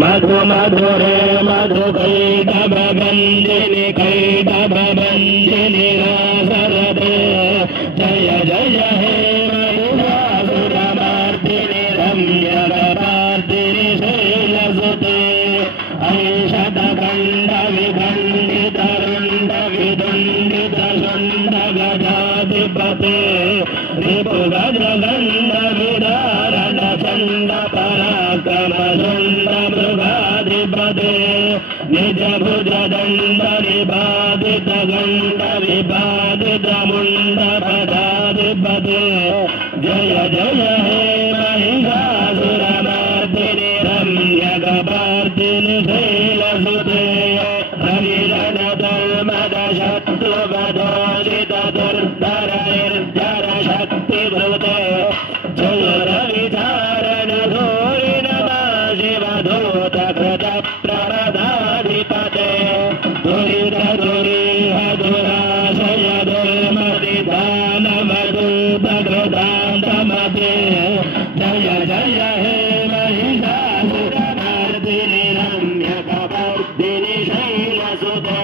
मधु मधुरे मधुकैटभञ्जिनि कैटभञ्जिनि रासरते जय जय हे महिषासुरमर्दिनि रम्यकपर्दिनि शैलसुते ऐषदखण्डविखण्डितरुण्डविदुण्डितशुण्डगजाधिपते रिपुगजगण्डविदारणचण्डपराक्रमशुण्डमृगाधिपते निजभुजदण्डविबाधितगण्डविबाधितमुण्डपदाधिपते जय जय हे महिषासुरमर्दिनि रम्यकपर्दिनि शैलसुते हरिरणधर्मदशत्रुवदोषितदुर्धरनिर्जरशक्तिभृते जय रविधारणधूरिणमाशिवधूतकृतप्रमदाधिपते दुरितदुरीहदुराशय दुर्मदिधानमधूतकृतान्तमते जय जय हे महिषासुरमर्दिनि रम्यकपर्दिनि शैलसुते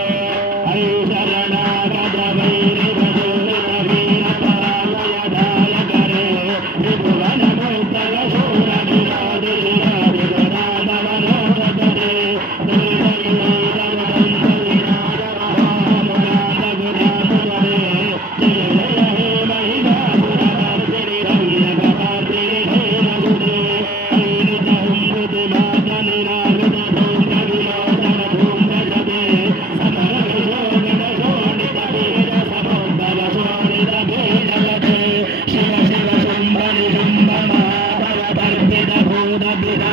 शिव शिव शुम्भनि शुम्भ महाभवपर्पितभूतभिधा